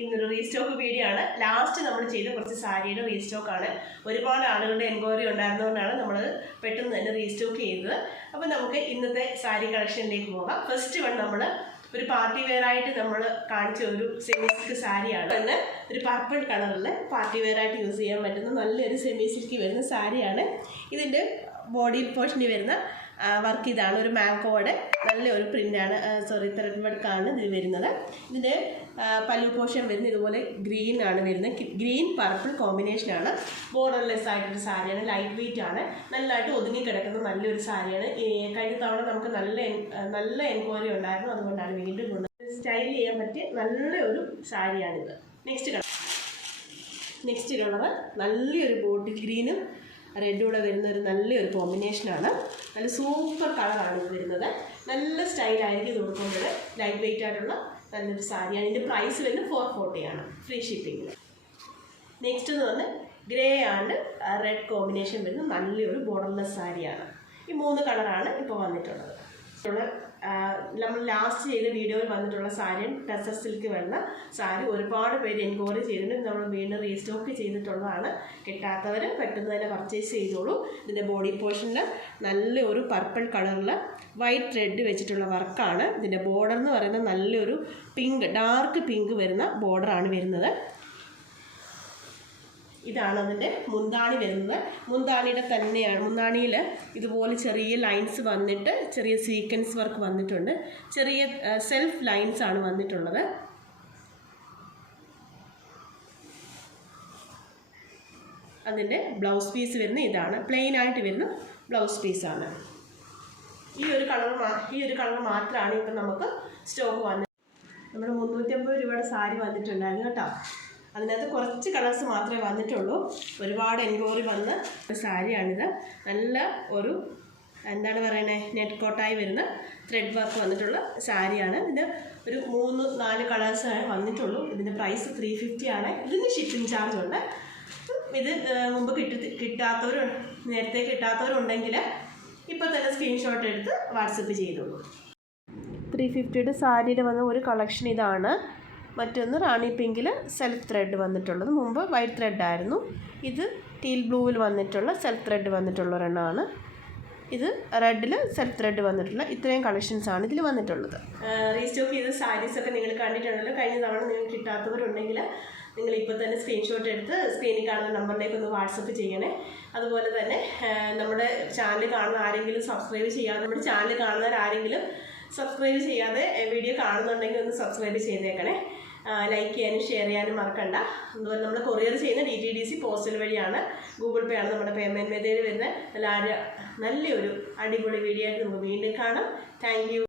ഇന്നൊരു restock video ആണ്. Last നമ്മൾ ചെയ്ത കുറച്ച് സാരിയുടെ റീസ്റ്റോക്ക് ആണ്. ഒരുപാട് ആളുകളുടെ എൻക്വയറി ഉണ്ടായിരുന്നതുകൊണ്ടാണ് നമ്മൾ പെട്ടെന്ന് തന്നെ റീസ്റ്റോക്ക് ചെയ്തത്. അപ്പോൾ നമുക്ക് ഇന്നത്തെ സാരി കളക്ഷനിലേക്ക് പോകാം. ഫസ്റ്റ് വൺ നമ്മൾ ഒരു പാർട്ടി വെയർ ആയിട്ട് നമ്മൾ കാണിച്ച ഒരു സെമി സിൽക്ക് സാരിയാണ്. തന്നെ ഒരു പർപ്പിൾ കളറിൽ പാർട്ടി വെയർ ആയിട്ട് യൂസ് ചെയ്യാൻ പറ്റുന്ന നല്ലൊരു സെമി സിൽക്ക് വരുന്ന സാരിയാണ്. ഇതിൻ്റെ ബോഡി പോർഷനിൽ വരുന്ന വർക്ക് ഇതാണ്. ഒരു മാങ്കോയുടെ നല്ലൊരു പ്രിൻ്റാണ്, ത്രെഡ് വർക്കാണ് ഇതിൽ വരുന്നത്. ഇതിൻ്റെ പല്ലു പോർഷൻ വരുന്നത് ഇതുപോലെ ഗ്രീൻ ആണ് വരുന്നത്. ഗ്രീൻ പർപ്പിൾ കോമ്പിനേഷനാണ്. ബോർഡർലെസ് ആയിട്ടൊരു സാരിയാണ്. ലൈറ്റ് വെയിറ്റ് ആണ്. നല്ലതായിട്ട് ഒതുങ്ങി കിടക്കുന്ന നല്ലൊരു സാരിയാണ്. കഴിഞ്ഞ തവണ നമുക്ക് നല്ല എൻക്വയറി ഉണ്ടായിരുന്നു, അതുകൊണ്ടാണ് വീണ്ടും കൊണ്ടുവന്നത്. സ്റ്റൈൽ ചെയ്യാൻ പറ്റിയ നല്ലൊരു സാരിയാണിത്. നെക്സ്റ്റ് കളറ് നല്ലൊരു ബോട്ടിൽ ഗ്രീനും റെഡും കൂടെ വരുന്ന ഒരു നല്ലൊരു കോമ്പിനേഷനാണ്. നല്ല സൂപ്പർ കളറാണ് ഇത് വരുന്നത്. നല്ല സ്റ്റൈലായിരിക്കും ഇത് കൊടുക്കുമ്പോൾ. ലൈറ്റ് വെയിറ്റ് ആയിട്ടുള്ള നല്ലൊരു സാരിയാണ്. ഇതിൻ്റെ പ്രൈസ് വരുന്നത് 440 ആണ്, ഫ്രീ ഷിപ്പിങ്ങിൽ. നെക്സ്റ്റ് എന്ന് പറഞ്ഞാൽ ഗ്രേ ആൻഡ് റെഡ് കോമ്പിനേഷൻ വരുന്ന നല്ലൊരു ബോർഡർലെസ് സാരിയാണ്. ഈ 3 കളറാണ് ഇപ്പോൾ വന്നിട്ടുള്ളത്. നമ്മൾ ലാസ്റ്റ് ചെയ്ത വീഡിയോയിൽ വന്നിട്ടുള്ള സാരിയും ടെസർ സിൽക്ക് വരുന്ന സാരി ഒരുപാട് പേര് എൻക്വയറി ചെയ്തിട്ട് നമ്മൾ വീണ്ടും റീസ്റ്റോക്ക് ചെയ്തിട്ടുള്ളതാണ്. കിട്ടാത്തവർ പെട്ടെന്ന് തന്നെ പർച്ചേസ് ചെയ്തോളൂ. ഇതിൻ്റെ ബോഡി പോർഷനിൽ നല്ലൊരു പർപ്പിൾ കളറിൽ വൈറ്റ് ത്രെഡ് വെച്ചിട്ടുള്ള വർക്കാണ്. ഇതിൻ്റെ ബോർഡർ എന്ന് പറയുന്നത് നല്ലൊരു പിങ്ക്, ഡാർക്ക് പിങ്ക് വരുന്ന ബോർഡറാണ് വരുന്നത്. ഇതാണ് അതിൻ്റെ മുന്താണി വരുന്നത്. മുന്താണിയുടെ തന്നെയാണ്. മുന്താണിയിൽ ഇതുപോലെ ചെറിയ ലൈൻസ് വന്നിട്ട് ചെറിയ സീക്വൻസ് വർക്ക് വന്നിട്ടുണ്ട്. ചെറിയ സെൽഫ് ലൈൻസ് ആണ് വന്നിട്ടുള്ളത്. അതിൻ്റെ ബ്ലൗസ് പീസ് വരുന്ന ഇതാണ്. പ്ലെയിൻ ആയിട്ട് വരുന്ന ബ്ലൗസ് പീസാണ്. ഈ ഒരു കളർ മാത്രമാണ് ഇപ്പം നമുക്ക് സ്റ്റോക്ക് വന്നത്. നമ്മുടെ 350 രൂപയുടെ സാരി വന്നിട്ടുണ്ടായിരുന്നു കേട്ടോ. അതിനകത്ത് കുറച്ച് കളേഴ്സ് മാത്രമേ വന്നിട്ടുള്ളൂ. ഒരുപാട് എൻക്വയറി വന്ന ഒരു സാരിയാണിത്. നല്ല ഒരു എന്താണ് പറയുന്നത്, നെറ്റ് കോട്ടായി വരുന്ന ത്രെഡ് വർക്ക് വന്നിട്ടുള്ള സാരിയാണ്. ഇതിന് ഒരു 3-4 കളേഴ്സാണ് വന്നിട്ടുള്ളൂ. ഇതിൻ്റെ പ്രൈസ് 350 ആണ്. ഇതിന് ഷിപ്പിംഗ് ചാർജ് ഉണ്ട്. ഇത് മുമ്പ് നേരത്തെ കിട്ടാത്തവരുണ്ടെങ്കിൽ ഇപ്പോൾ തന്നെ സ്ക്രീൻഷോട്ട് എടുത്ത് വാട്സപ്പ് ചെയ്തോളൂ. 350യുടെ സാരിയുടെ വന്ന ഒരു കളക്ഷൻ ഇതാണ്. മറ്റൊന്ന് റാണി പിങ്കിൽ സെൽഫ് ത്രെഡ് വന്നിട്ടുള്ളത്. മുമ്പ് വൈറ്റ് ത്രെഡ് ആയിരുന്നു. ഇത് ടീൽ ബ്ലൂവിൽ വന്നിട്ടുള്ള സെൽഫ് ത്രെഡ് വന്നിട്ടുള്ള ഒരെണ്ണമാണ്. ഇത് റെഡിൽ സെൽഫ് ത്രെഡ് വന്നിട്ടുള്ള ഇത്രയും കളക്ഷൻസാണ് ഇതിൽ വന്നിട്ടുള്ളത്. റീസ്റ്റോക്ക് ചെയ്ത സാരീസൊക്കെ നിങ്ങൾ കണ്ടിട്ടുണ്ടല്ലോ. കഴിഞ്ഞ തവണ നിങ്ങൾക്ക് കിട്ടാത്തവരുണ്ടെങ്കിൽ നിങ്ങൾ ഇപ്പോൾ തന്നെ സ്ക്രീൻഷോട്ട് എടുത്ത് സ്ക്രീനിൽ കാണുന്ന നമ്പറിലേക്ക് ഒന്ന് വാട്സപ്പ് ചെയ്യണേ. അതുപോലെ തന്നെ നമ്മുടെ ചാനൽ കാണുന്ന ആരെങ്കിലും സബ്സ്ക്രൈബ് ചെയ്യാതെ, നമ്മുടെ ചാനൽ കാണുന്നവരാരെങ്കിലും സബ്സ്ക്രൈബ് ചെയ്യാതെ വീഡിയോ കാണുന്നുണ്ടെങ്കിൽ ഒന്ന് സബ്സ്ക്രൈബ് ചെയ്തേക്കണേ. ലൈക്ക് ചെയ്യാനും ഷെയർ ചെയ്യാനും മറക്കണ്ട. അതുപോലെ നമ്മൾ കൊറിയർ ചെയ്യുന്ന DTDC പോസ്റ്റൽ വഴിയാണ്. ഗൂഗിൾ പേ ആണ് നമ്മുടെ പേയ്മെൻറ്റ് മെത്തേഡ് വരുന്നത്. നല്ലൊരു അടിപൊളി വീഡിയോ ആയിട്ട് നമുക്ക് വീണ്ടും കാണാം. Thank you.